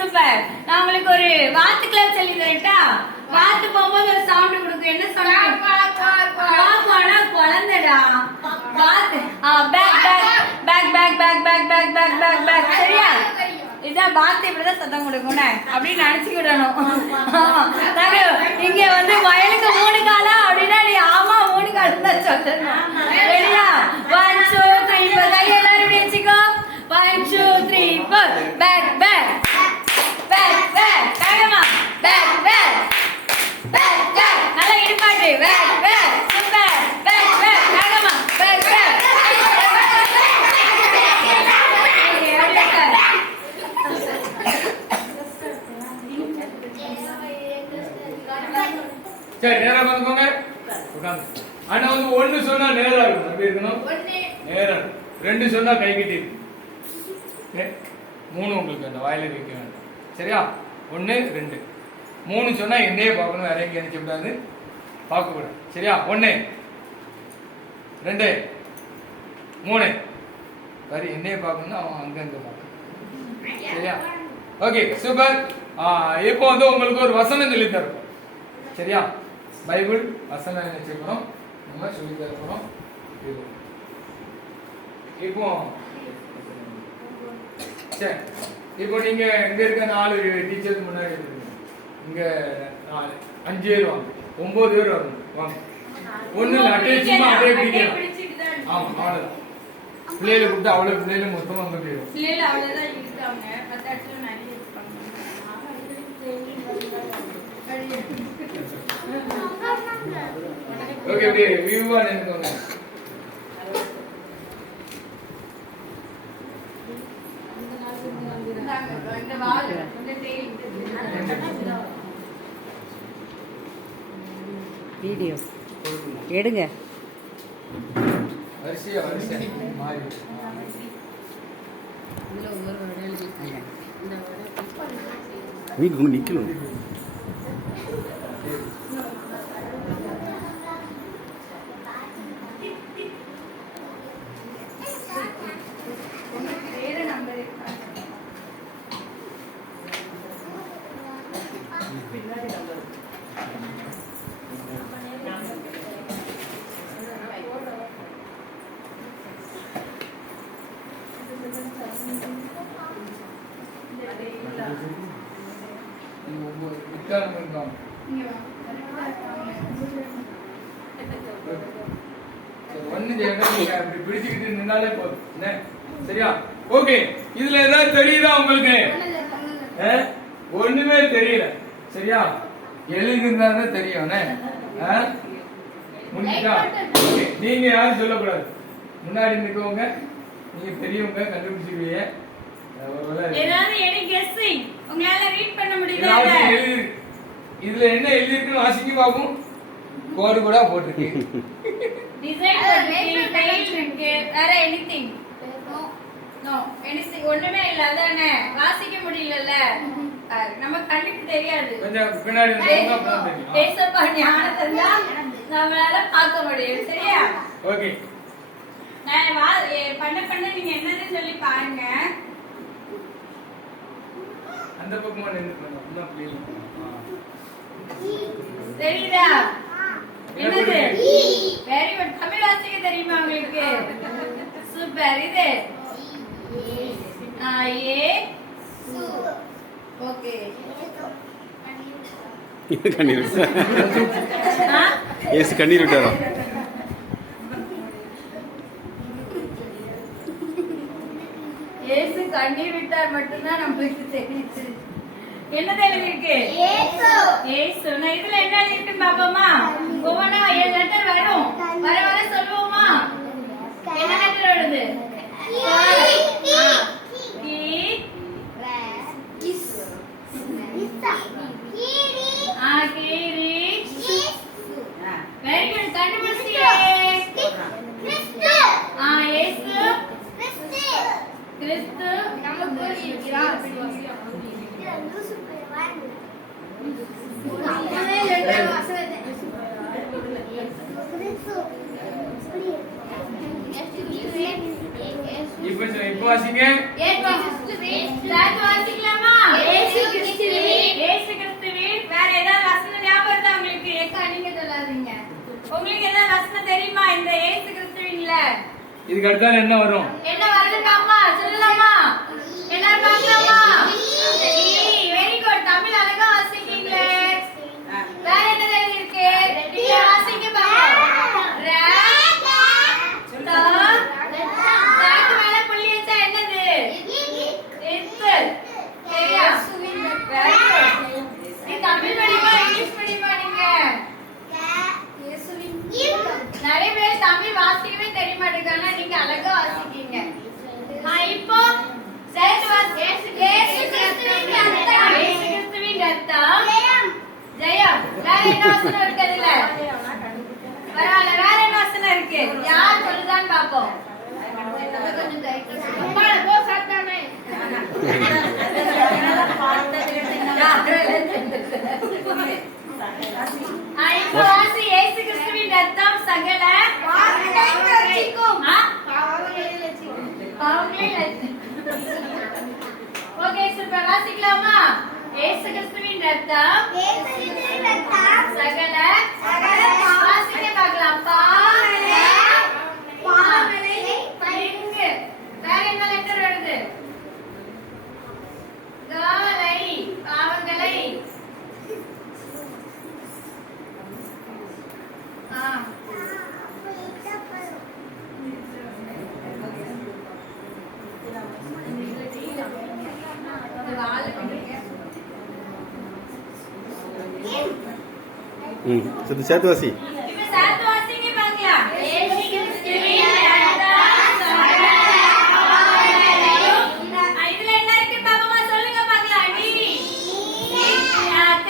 Super. நான் உங்களுக்கு ஒரு வாத்துக்கள் சொல்லி தரட்டா? வாத்து போகும்போது ஒரு சவுண்ட் கொடுக்கும். என்ன சவுண்ட்? வாத்துனா குழந்தைடா. வாத்து பேக் back back back back back back back பேக். சரியா? இதான் வாத்து இப்படிதான் சத்தம் கொடுக்கும் அப்படின்னு நினைச்சுக்கிடணும். இங்க வந்து வயலுக்கு 3 காலா அப்படின்னா நீ ஆமா 3 காலம் தான் சொல்லணும். சரியா? 1 2 3 4 கையை எல்லாரும் வச்சுக்கோ. 1 2 3 4 பேக் பேக் பேக் பேக் வேகமா பேக் பேக் பேக் பேக் நல்லா இடுப்பாட்டு back back super back back வேகமா பேக் பேக். சரி நேரா வந்துக்கோங்க. அண்ணா வந்து 1 சொன்னா நேரா இருக்கும். எப்படி இருக்கணும்? நேரா. 2 சொன்னா கை கட்டி இருக்கு. 3 உங்களுக்கு அந்த வாயில வைக்க வேண்டாம். சரியா? 1 2 3 சொன்னா என்னையே பார்க்கணும். வேற எங்க நினைக்க கூடாது, பார்க்க கூடாது. சரியா? 1 2 3 சரி என்னையே பார்க்கணும்னா அவன் அங்க பார்க்கணும். சரியா? Okay super. இப்போ வந்து உங்களுக்கு ஒரு வசனம் சொல்லி தரோம். சரியா? பைபிள் வசனம் நினைச்சுக்கிறோம், நம்ம சொல்லி தரோம். இப்போ சரி, இப்போ நீங்க இங்க இருக்க 4 டீச்சர்ஸ் முன்னாடி இங்க 5 பேர் வாங்க, 9 பேர் வரணும். வாங்க. ஒண்ணு அட்டேச்சுமா அப்படியே பிடிக்கலாம். ஆமா அவ்வளவுதான். பிள்ளைகளை கூப்பிட்டு அவ்வளவு பிள்ளைகளும் மொத்தமா அங்க போயிடும். பிள்ளைகள் அவ்வளவுதான் இருக்காங்க. 10 இடத்துல நிறைய இருப்பாங்க. ஓகே ஓகே வியூவா நினைக்கோங்க. வீடியோ எடுங்க. வரிசையா மாறி வீட்டுக்கு நிக்கணும். பிடிச்சுக்கிட்டு நின்னாலே போதும். சரியா? ஓகே. இதுல ஏதாவது தெரியுதா உங்களுக்கு? ஒண்ணுமே தெரியல. சரியா? எழுதுனால தெரியும். முடிஞ்சா நீங்க யாரும் சொல்லக்கூடாது. முன்னாடி நிற்கவங்க, நீங்க பெரியவங்க கண்டுபிடிச்சிருவீங்க. இதுல என்ன எழுதிருக்குன்னு வாசிக்க பாக்கும். கோடு கூட போட்டிருக்கீங்க. ஒண்ணுமே இல்ல. அதானே வாசிக்க முடியல. நம்ம கண்ணுக்கு தெரியாது. பின்னாடி நம்மளால பார்க்க முடியும். சரியா? ஓகே. நான் பண்ண நீங்க என்னன்னு சொல்லி பாருங்க. அந்த பக்கமா நின்று தெரியுதா? என்னது? Very good. தமிழ் வாசிக்க தெரியுமா உங்களுக்கு? சூப்பர். இது ஓகே. கண்ணீர் ஏசு கண்ணீர் விட்டாரா? ஏசு கண்ணீர் விட்டார் மட்டும்தான் நம்மளுக்கு தெரியுது. என்ன எழுதிருக்கு? ஏசு. நான் இதுல என்ன எழுதிருக்கு பாப்போமா? ஒவ்வொன்னா 7 லெட்டர் வரும். வர வர சொல்லுவோமா? என்ன லெட்டர் வருது? Very good. கண்டுபிடிச்சியே. கிறிஸ்து நமக்குள் இருக்கிறார். இப்போ வாசிங்க. வாசிக்கலாமா? வசனம் தெரியுமா இந்த இயேசு கிறிஸ்துவின்ல? இதுக்கு அடுத்தால என்ன வரும்? என்ன வருதுங்கம்மா சொல்லலாமா? எல்லாரும் பார்க்கலாமா? Very good. தமிழ் அழகா வாசிக்கீங்களே. வேற என்ன இருக்கு? நீங்க வாசிங்க பாப்போம். தாக்கு மேல புள்ளி வச்சா என்னது? இஸ்ஸல். சரியா? Very good. நீ தமிழ் படிப்பா இங்கிலீஷ் படிப்பா நீங்க? நிறைய பேர் தமிழ் வாசிக்கவே தெரிய மாட்டேங்காங்க. நீங்க அழகா வாசிக்கீங்க. இப்போ இயேசு கிறிஸ்துவின் ரத்தம் ஜெயம். வேற என்ன வசனம் இருக்கு அதுல? பரவாயில்ல. வேற என்ன வசனம் இருக்கு? யார் சொல்லுதான்னு பாப்போம். இப்போ வாசி. இயேசு கிறிஸ்துவின் ரத்தம் சகல ஓகே சூப்பர். வாசிக்கலாமா? இயேசு கிறிஸ்துவின் ரத்தம் சகல வாசிக்க பார்க்கலாம். வேற என்ன லெட்டர் வருது? காவலை பாவங்களை சேர்த்து வாசி.